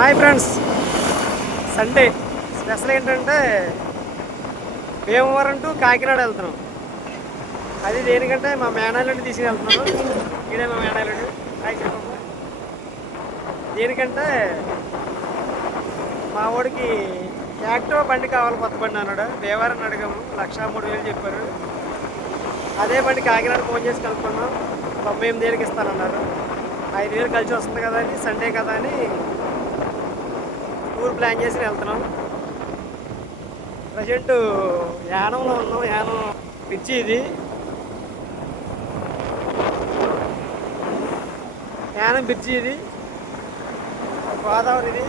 Hi friends, Sunday special ఏంటంటే Bhimavaram to Kakinada వెళ్తున్నాం. అది దేనికంటే మా మేనల్లుడిని తీసుకెళ్తున్నాను. ఇదే మా మేనల్లుడు. హాయ్ చెప్పమ్మ. దేనికంటే మా వాడికి యాక్టివా బండి కావాలి, కొత్త బండి అన్నాడు. భీమవరం అడిగాము, 1,03,000 చెప్పారు. అదే బండి కాకినాడ ఫోన్ చేసి కలుపుకున్నాం. 98,000కి ఇస్తానన్నారు. 5,000 కలిసి వస్తుంది కదా అని, సండే కదా అని టూర్ ప్లాన్ చేసి వెళ్తున్నాం. ప్రజెంట్ యానంలో ఉన్నాం. యానం పిచ్చి ఇది. యానం పిచ్చి ఇది, గోదావరి ఇది.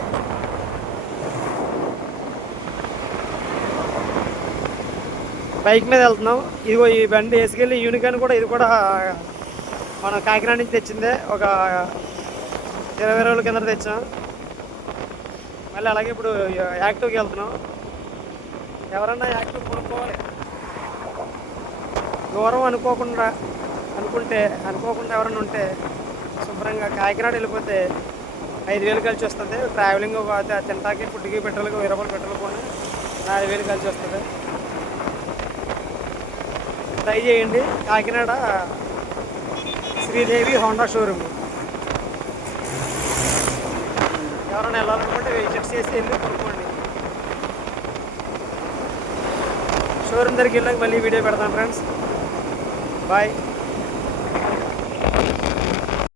బైక్ మీద వెళ్తున్నాం. ఇదిగో ఈ బండి వేసుకెళ్ళి యూనికాన్ కూడా, ఇది కూడా మనం కాకినాడ నుంచి తెచ్చిందే. ఒక 20 రోజుల కింద తెచ్చాం. మళ్ళీ అలాగే ఇప్పుడు యాక్టివ్కి వెళ్తున్నాం. ఎవరన్నా యాక్టివ్ కొనుక్కోవాలి. దూరం అనుకోకుండా ఎవరన్నా ఉంటే శుభ్రంగా కాకినాడ వెళ్ళిపోతే 5,000 కలిసి వస్తుంది. ట్రావెలింగ్ తింటాకి, ఫుడ్కి, పెట్రోల్కి 20 రూపాయలు పెట్రోల్ పోనీ 4,000 కలిసి వస్తుంది. ట్రై చేయండి. Kakinada Sridevi Honda showroom. ఎవరైనా వెళ్ళాలనుకుంటే విజిట్ చేసి వెళ్ళి కొనుక్కోండి. షోరూమ్ దగ్గరికి వెళ్ళాక మళ్ళీ వీడియో పెడతాను ఫ్రెండ్స్. బాయ్.